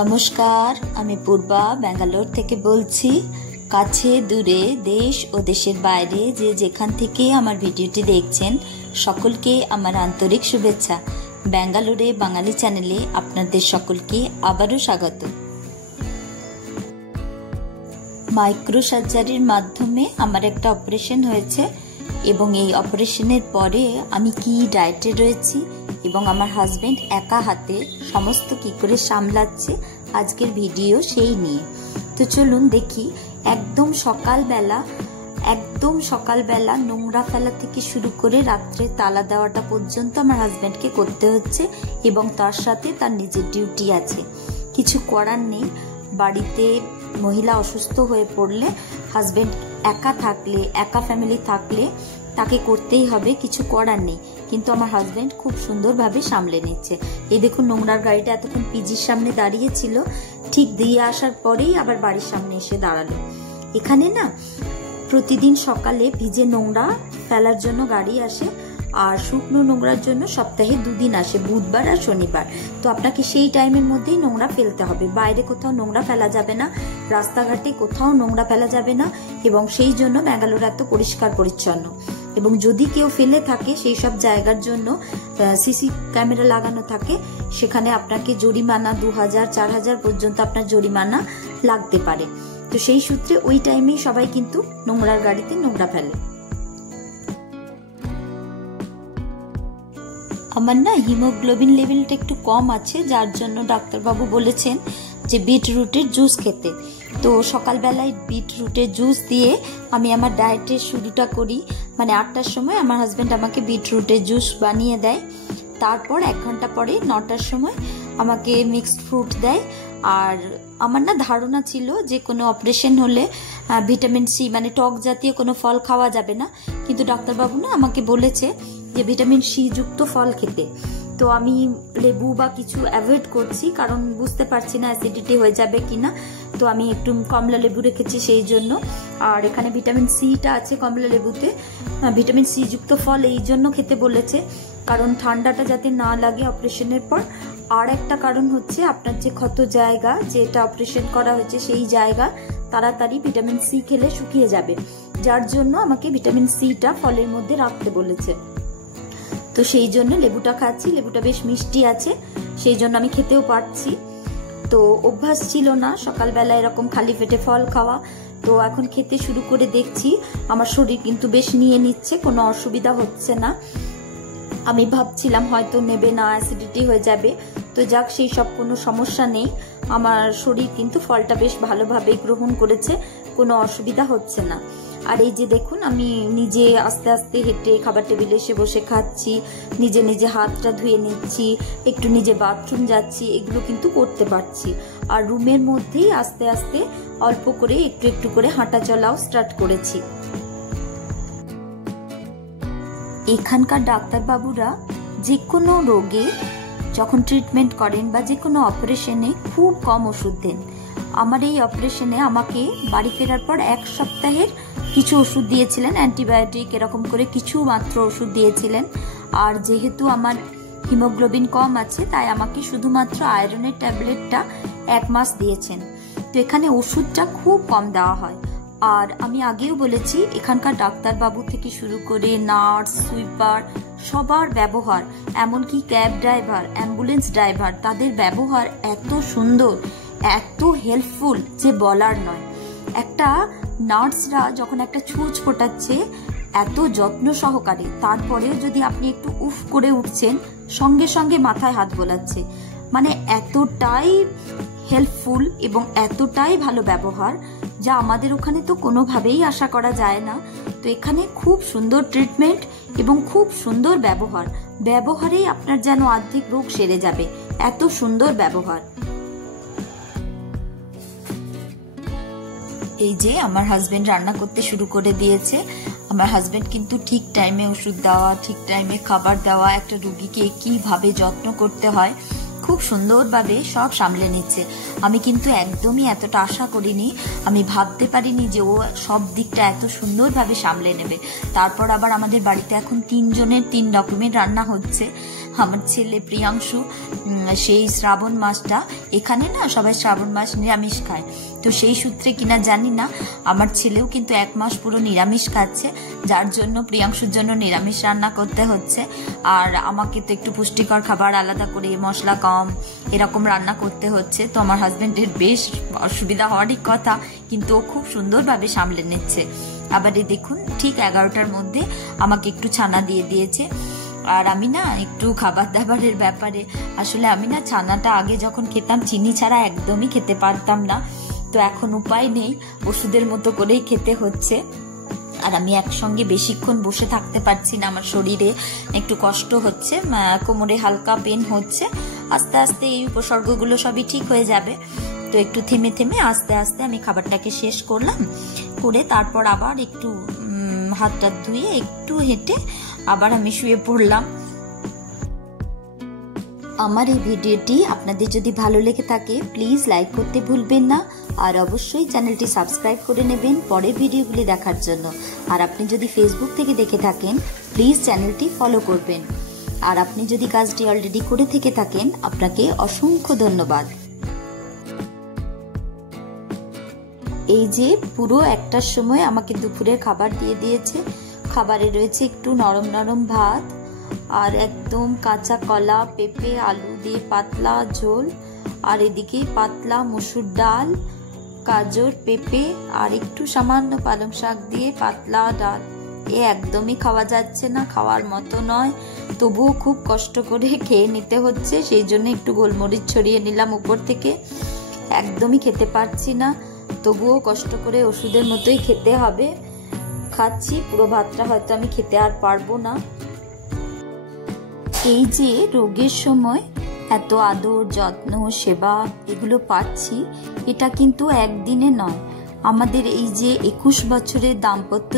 নমস্কার, আমি পূর্বা ব্যাঙ্গালোর থেকে বলছি। কাছে দূরে দেশ ও দেশের বাইরে যে যেখান থেকে আমার ভিডিওটি দেখছেন সকলকে আমার আন্তরিক শুভেচ্ছা। ব্যাঙ্গালোরে বাঙালি চ্যানেলে আপনাদের সকলকে আবারও স্বাগত। মাইক্রো সার্জারির মাধ্যমে আমার একটা অপারেশন হয়েছে এবং এই অপারেশনের পরে আমি কি ডায়েটে রয়েছি এবং আমার হাজবেন্ড একা হাতে সমস্ত কি করে সামলাচ্ছে আজকের ভিডিও সেই নিয়ে। তো চলুন দেখি। একদম সকালবেলা নোংরা ফেলা থেকে শুরু করে রাত্রে তালা দেওয়াটা পর্যন্ত আমার হাজবেন্ডকে করতে হচ্ছে এবং তার সাথে তার নিজের ডিউটি আছে। কিছু করার নেই। বাড়িতে মহিলা অসুস্থ হয়ে পড়লে, হাজবেন্ড একা ফ্যামিলি থাকলে তাকে করতেই হবে, কিছু করার নেই। কিন্তু আমার হাজবেন্ড খুব সুন্দরভাবে সামলে নিচ্ছে। এই দেখুন, নোংরার গাড়িটা এতক্ষণ পিজির সামনে দাঁড়িয়ে ছিল, ঠিক দিয়ে আসার পরেই আবার বাড়ির সামনে এসে দাঁড়ালো। এখানে না প্রতিদিন সকালে ভিজে নোংরা ফেলার জন্য গাড়ি আসে, আর শুকনো নোংরার জন্য সপ্তাহে 2 দিন আসে, বুধবার আর শনিবার। তো আপনাকে সেই টাইমের মধ্যেই নোংরা ফেলতে হবে। বাইরে কোথাও নোংরা ফেলা যাবে না, রাস্তাঘাটে কোথাও নোংরা ফেলা যাবে না, এবং সেই জন্য ব্যাঙ্গালোর এত পরিষ্কার পরিচ্ছন্ন। এবং যদি কেউ ফেলে থাকে সেই সব জায়গার জন্য সিসি ক্যামেরা লাগানো থাকে, সেখানে আপনাকে জরিমানা 2000-4000 পর্যন্ত আপনার জরিমানা লাগতে পারে। তো সেই সূত্রে ওই টাইমেই সবাই কিন্তু নোংরার গাড়িতে নোংরা ফেলে। আমার না হিমোগ্লোবিন লেভেলটা একটু কম আছে, যার জন্য ডাক্তারবাবু বলেছেন যে বিটরুটের জুস খেতে। তো সকালবেলায় বিটরুটের জুস দিয়ে আমি আমার ডায়েটের শুরুটা করি। মানে 8টার সময় আমার হাজবেন্ড আমাকে বিটরুটের জুস বানিয়ে দেয়। তারপর 1 ঘন্টা পরে 9টার সময় আমাকে মিক্সড ফ্রুট দেয়। আর আমার না ধারণা ছিল যে কোনো অপারেশন হলে ভিটামিন সি মানে টক জাতীয় কোনো ফল খাওয়া যাবে না, কিন্তু ডাক্তারবাবু না আমাকে বলেছে যে ভিটামিন সি যুক্ত ফল খেতে। তো আমি লেবু বা কিছু অ্যাভয়েড করছি, কারণ বুঝতে পারছি না অ্যাসিডিটি হয়ে যাবে কিনা। তো আমি একটু কমলা লেবু রেখেছি সেই জন্য। আর এখানে ভিটামিন সিটা আছে কমলা লেবুতে। ভিটামিন সি যুক্ত ফল এই জন্য খেতে বলেছে কারণ ঠান্ডাটা যাতে না লাগে অপারেশনের পর। আর একটা কারণ হচ্ছে আপনার যে ক্ষত জায়গা, যেটা অপারেশন করা হয়েছে সেই জায়গা তাড়াতাড়ি ভিটামিন সি খেলে শুকিয়ে যাবে, যার জন্য আমাকে ভিটামিন সিটা ফলের মধ্যে রাখতে বলেছে। তো সেই জন্য লেবুটা খাচ্ছি। লেবুটা বেশ মিষ্টি আছে, সেই জন্য আমি খেতেও পারছি। তো অভ্যাস ছিল না সকালবেলা এরকম খালি পেটে ফল খাওয়া। তো এখন খেতে শুরু করে দেখছি আমার শরীর কিন্তু বেশ নিয়ে নিচ্ছে, কোনো অসুবিধা হচ্ছে না। আমি ভাবছিলাম হয়তো নেবে না, অ্যাসিডিটি হয়ে যাবে। তো যাক, সেই সব কোনো সমস্যা নেই। আমার শরীর কিন্তু ফলটা বেশ ভালোভাবে গ্রহণ করেছে, কোনো অসুবিধা হচ্ছে না। আর এই যে দেখুন, আমি নিজে আস্তে আস্তে হেঁটে খাবার টেবিলে এসে বসে খাচ্ছি, নিজে নিজে হাতটা ধুয়ে নিচ্ছি, একটু নিজে বাথরুম যাচ্ছি, এগুলো কিন্তু করতে পারছি। আর রুমের মধ্যেই আস্তে আস্তে অল্প করে একটু একটু করে হাঁটা চলাও স্টার্ট করেছি। এখানকার ডাক্তারবাবুরা যে কোনো রোগে যখন ট্রিটমেন্ট করেন বা যে কোনো অপারেশনে খুব কম ওষুধ দেন। আমার এই অপারেশনে আমাকে বাড়ি ফেরার পর 1 সপ্তাহের কিছু ওষুধ দিয়েছিলেন, অ্যান্টিবায়োটিক এরকম করে কিছু মাত্র ওষুধ দিয়েছিলেন। আর যেহেতু আমার হিমোগ্লোবিন কম আছে, তাই আমাকে শুধুমাত্র আয়রনের ট্যাবলেটটা 1 মাস দিয়েছেন। তো এখানে ওষুধটা খুব কম দেওয়া হয়। আর আমি আগেও বলেছি, এখানকার ডাক্তারবাবু থেকে শুরু করে নার্স, সুইপার সবার ব্যবহার, এমনকি ক্যাব ড্রাইভার, অ্যাম্বুলেন্স ড্রাইভার, তাদের ব্যবহার এত সুন্দর, এত হেল্পফুল যে বলার নয়। একটা নার্সরা যখন একটা ছুঁচ ফোটাচ্ছে এত যত্ন সহকারে, তারপরেও যদি আপনি একটু উফ করে উঠছেন, সঙ্গে সঙ্গে মাথায় হাত বোলাচ্ছে। মানে এতটাই হেল্পফুল এবং এতটাই ভালো ব্যবহার, যা আমাদের ওখানে তো কোনোভাবেই আশা করা যায় না। তো এখানে খুব সুন্দর ট্রিটমেন্ট এবং খুব সুন্দর ব্যবহারেই আপনার যেন অর্ধেক রোগ সেরে যাবে, এত সুন্দর ব্যবহার। এই যে আমার হাজবেন্ড রান্না করতে শুরু করে দিয়েছে। আমার হাজবেন্ড কিন্তু ঠিক টাইমে ওষুধ দেওয়া, ঠিক টাইমে খাবার দেওয়া, একটা রোগীকে কিভাবে যত্ন করতে হয় খুব সুন্দরভাবে সব সামলে নিচ্ছে। আমি কিন্তু একদমই এতটা আশা করিনি, আমি ভাবতে পারিনি যে ও সব দিকটা এত সুন্দরভাবে সামলে নেবে। তারপর আবার আমাদের বাড়িতে এখন 3 জনের 3 রকমের রান্না হচ্ছে। আমার ছেলে প্রিয়াংশু সেই শ্রাবণ মাসটা, এখানে না সবাই শ্রাবণ মাস নিরামিষ খায়, তো সেই সূত্রে কিনা জানি না আমার ছেলেও কিন্তু 1 মাস পুরো নিরামিষ খাচ্ছে, যার জন্য প্রিয়াংশুর জন্য নিরামিষ রান্না করতে হচ্ছে। আর আমাকে তো একটু পুষ্টিকর খাবার আলাদা করে মশলা কম এরকম রান্না করতে হচ্ছে। তো আমার হাজবেন্ডের বেশ অসুবিধা হওয়ারই কথা, কিন্তু ও খুব সুন্দরভাবে সামলে নিচ্ছে। আবার এই দেখুন ঠিক 11টার মধ্যে আমাকে একটু ছানা দিয়ে দিয়েছে। আর আমি না একটু খাবার দাবারের ব্যাপারে, আসলে আমি না ছানাটা আগে যখন খেতাম চিনি ছাড়া একদমই খেতে পারতাম না, তো এখন উপায় নেই, ওষুধের মতো করেই খেতে হচ্ছে। আর আমি একসঙ্গে বেশিক্ষণ বসে থাকতে পারছি না, আমার শরীরে একটু কষ্ট হচ্ছে, কোমরে হালকা পেন হচ্ছে। আস্তে আস্তে এই উপসর্গগুলো সবই ঠিক হয়ে যাবে, তো একটু থেমে থেমে আস্তে আস্তে আমি খাবারটাকে শেষ করলাম, করে তারপর আবার একটু হাতটা ধুয়ে একটু হেঁটে আবার আমি শুয়ে পড়লাম। আমার এই ভিডিওটি আপনাদের যদি ভালো লেগে থাকে প্লিজ লাইক করতে ভুলবেন না, আর অবশ্যই চ্যানেলটি সাবস্ক্রাইব করে নেবেন পরের ভিডিওগুলি দেখার জন্য। আর আপনি যদি ফেসবুক থেকে দেখে থাকেন প্লিজ চ্যানেলটি ফলো করবেন। আর আপনি যদি কাজটি অলরেডি করে থেকে থাকেন আপনাকে অসংখ্য ধন্যবাদ। এই যে পুরো 1টার সময় আমাকে দুপুরের খাবার দিয়ে দিয়েছে। খাবারে রয়েছে একটু নরম নরম ভাত আর একদম কাঁচা কলা, পেঁপে, আলু দিয়ে পাতলা ঝোল, আর এদিকে পাতলা মসুর ডাল, গাজর, পেঁপে আর একটু সামান্য পালং শাক দিয়ে পাতলা ডাল। এ একদমই খাওয়া যাচ্ছে না, খাওয়ার মতো নয়, তবুও খুব কষ্ট করে খেয়ে নিতে হচ্ছে, সেই জন্য একটু গোলমরিচ ছড়িয়ে নিলাম উপর থেকে। একদমই খেতে পারছি না, তবুও কষ্ট করে ওষুধের মতোই খেতে হবে। খাচ্ছি, পুরো ভাতটা হয়তো আমি খেতে আর পারবো না। এই যে রোগের সময় এত আদর, যত্ন, সেবা এগুলো পাচ্ছি, এটা কিন্তু একদিনে নয়। আমাদের এই যে 21 বছরের দাম্পত্য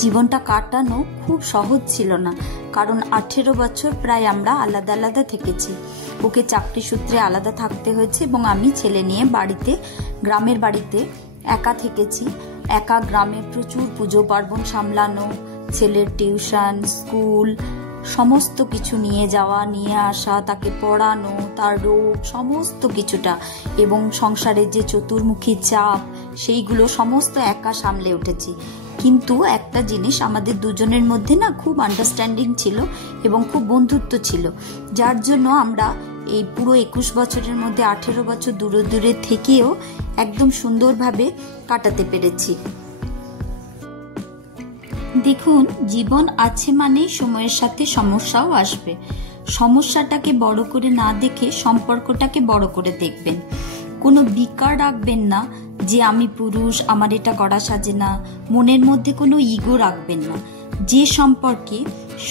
জীবনটা কাটানো খুব সহজ ছিল না, কারণ 18 বছর প্রায় আমরা আলাদা আলাদা থেকেছি। ওকে চাকরি সূত্রে আলাদা থাকতে হয়েছে এবং আমি ছেলে নিয়ে গ্রামের বাড়িতে একা থেকেছি। একা গ্রামে প্রচুর পুজো পার্বণ সামলানো, ছেলের টিউশন, স্কুল, সমস্ত কিছু নিয়ে যাওয়া নিয়ে আসা, তাকে পড়ানো, তার রোগ, সমস্ত কিছুটা, এবং সংসারের যে চতুর্মুখী চাপ সেইগুলো সমস্ত একা সামলে উঠেছি। কিন্তু একটা জিনিস আমাদের দুজনের মধ্যে না খুব আন্ডারস্ট্যান্ডিং ছিল এবং খুব বন্ধুত্ব ছিল, যার জন্য আমরা এই পুরো 21 বছরের মধ্যে 18 বছর দূরে দূরে থেকেও একদম সুন্দরভাবে কাটাতে পেরেছি। দেখুন, জীবন আছে মানেই সময়ের সাথে সমস্যাও আসবে। সমস্যাটাকে বড় করে না দেখে সম্পর্কটাকে বড় করে দেখবেন। কোনো বিকার রাখবেন না যে আমি পুরুষ, আমার এটা করা সাজে না। মনের মধ্যে কোনো ইগো রাখবেন না। যে সম্পর্কে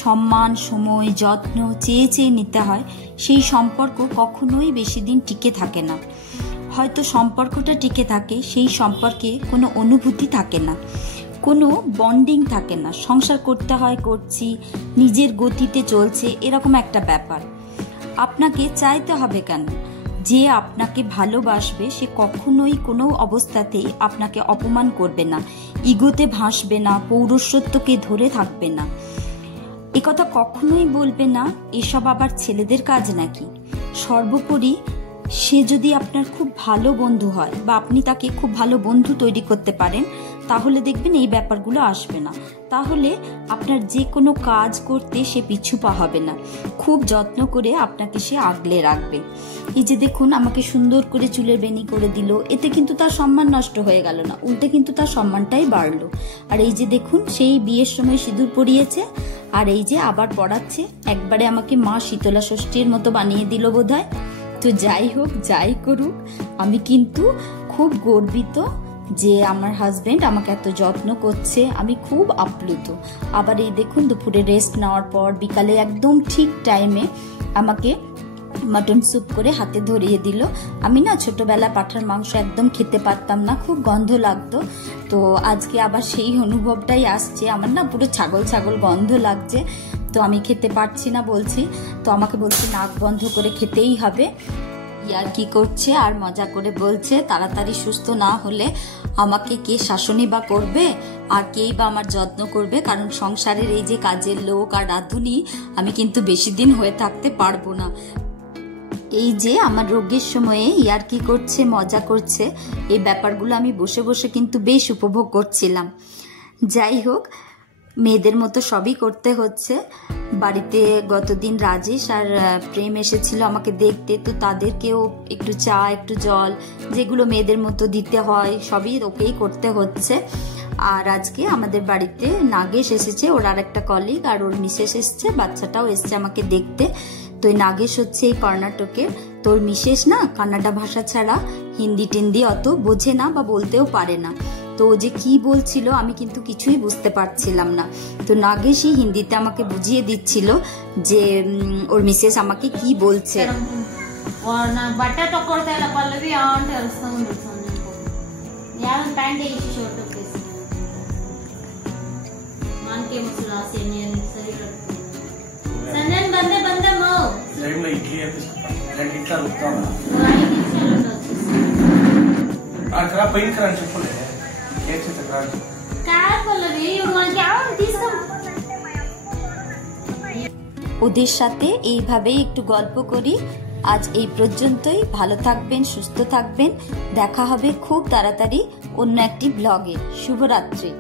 সম্মান, সময়, যত্ন চেয়ে চেয়ে নিতে হয়, সেই সম্পর্ক কখনোই বেশি দিন টিকে থাকে না। হয়তো সম্পর্কটা টিকে থাকে, সেই সম্পর্কে কোনো অনুভূতি থাকে না, কোনো বন্ডিং থাকে না। সংসার করতে হয়, করছি, নিজের গতিতে চলছে, এরকম একটা ব্যাপার। আপনাকে চাইতে হবে কেন? যে আপনাকে ভালোবাসবে সে কখনোই কোনো অবস্থাতেই আপনাকে অপমান করবে না, ইগোতে ভাসবে না, পৌরুষত্বকে ধরে থাকবে না। একথা কখনোই বলবে না এসব আবার ছেলেদের কাজ নাকি। সর্বোপরি সে যদি আপনার খুব ভালো বন্ধু হয় বা আপনি তাকে খুব ভালো বন্ধু তৈরি করতে পারেন, তাহলে দেখবেন এই ব্যাপারগুলো আসবে না। তাহলে আপনার যে কোনো কাজ করতে সে পিছু পা হবে না, খুব যত্ন করে আপনাকে সে আগলে রাখবে। এই যে দেখুন, আমাকে সুন্দর করে চুলের বেনি করে দিল, এতে কিন্তু তার সম্মান নষ্ট হয়ে গেল না, উল্টে কিন্তু তার সম্মানটাই বাড়লো। আর এই যে দেখুন, সেই বিয়ের সময় সিঁদুর পরিয়েছে, আর এই যে আবার পড়াচ্ছে, একবারে আমাকে মা শীতলা ষষ্ঠীর মতো বানিয়ে দিল বোধহয়। তো যাই হোক, যাই করুক, আমি কিন্তু খুব গর্বিত যে আমার হাজবেন্ড আমাকে এত যত্ন করছে। আমি খুব আপ্লুত। আবার এই দেখুন, দুপুরে রেস্ট নেওয়ার পর বিকালে একদম ঠিক টাইমে আমাকে মাটন স্যুপ করে হাতে ধরিয়ে দিল। আমি না ছোটবেলা পাঁঠার মাংস একদম খেতে পারতাম না, খুব গন্ধ লাগতো। তো আজকে আবার সেই অনুভবটাই আসছে, আমার না পুরো ছাগল ছাগল গন্ধ লাগছে। তো আমি খেতে পারছি না বলছি, তো আমাকে বলছি নাক বন্ধ করে খেতেই হবে। ইয়ার কি করছে আর মজা করে বলছে তাড়াতাড়ি সুস্থ না হলে আমাকে কে শাসনই বা করবে আর কেই বা আমার যত্ন করবে, কারণ সংসারের এই যে কাজের লোক আর রাঁধুনি আমি কিন্তু বেশি দিন হয়ে থাকতে পারবো না। এই যে আমার রোগের সময়ে ইয়ার্কি করছে, মজা করছে, এই ব্যাপারগুলো আমি বসে বসে কিন্তু বেশ উপভোগ করছিলাম। যাই হোক, মেয়েদের মতো সবই করতে হচ্ছে। বাড়িতে গতদিন রাজেশ আর প্রেম এসেছিল আমাকে দেখতে, তো তাদেরকেও একটু চা একটু জল যেগুলো মেয়েদের মতো দিতে হয় সবই ওকেই করতে হচ্ছে। আর আজকে আমাদের বাড়িতে নাগেশ এসেছে, ওর আর একটা কলিগ আর ওর মিসেস এসছে, বাচ্চাটাও এসছে আমাকে দেখতে। তো এই নাগেশ হচ্ছে এই কর্ণাটকের, তোর মিসেস না কান্নাডা ভাষা ছাড়া হিন্দি টিন্দি অত বোঝে না বা বলতেও পারে না। তো ও যে কি বলছিল আমি কিন্তু কিছুই বুঝতে পারছিলাম না। তো নাগেশই হিন্দিতে আমাকে বুঝিয়ে দিচ্ছিল যে ওর মিসেস আমাকে কি বলছে। ಬಟ್ಟೆ ತಕೊಳ್ತಾ ಇಲ್ಲ ಪಲ್ಲವಿ ಅಂತ ಹೇಳ್ಸ್ಕೊಂಡು ಯಾವ ಪ್ಯಾಂಟ್ ಇಷ್ಟು ಶರ್ಟ್ ಪ್ಲೀಸ್ ಮಾನ್ಕೆ ಮಸೂರ ಸೇನಿಯನ್ ಸರಿ ಸಂಜನ್ ಬಂದೆ ಬಂದೆ ಮೋ ಲೈವ್ ಇಡ್ಲಿ ಅಂತ ಇಟ್ಟ ಹೋಗ್ತಾವ ಲೈವ್ ಇಟ್ಟ ಆಕರ ಪೈನ್ ಕರ చెప్పలే కేచే తకరా కార్ పల్లవి ఇవ్వడు మనకి ಯಾವ తీసుకో। ওদের সাথে এইভাবেই একটু গল্প করি। আজ এই পর্যন্তই। ভালো থাকবেন, সুস্থ থাকবেন। দেখা হবে খুব তাড়াতাড়ি অন্য একটি ব্লগে। শুভরাত্রি।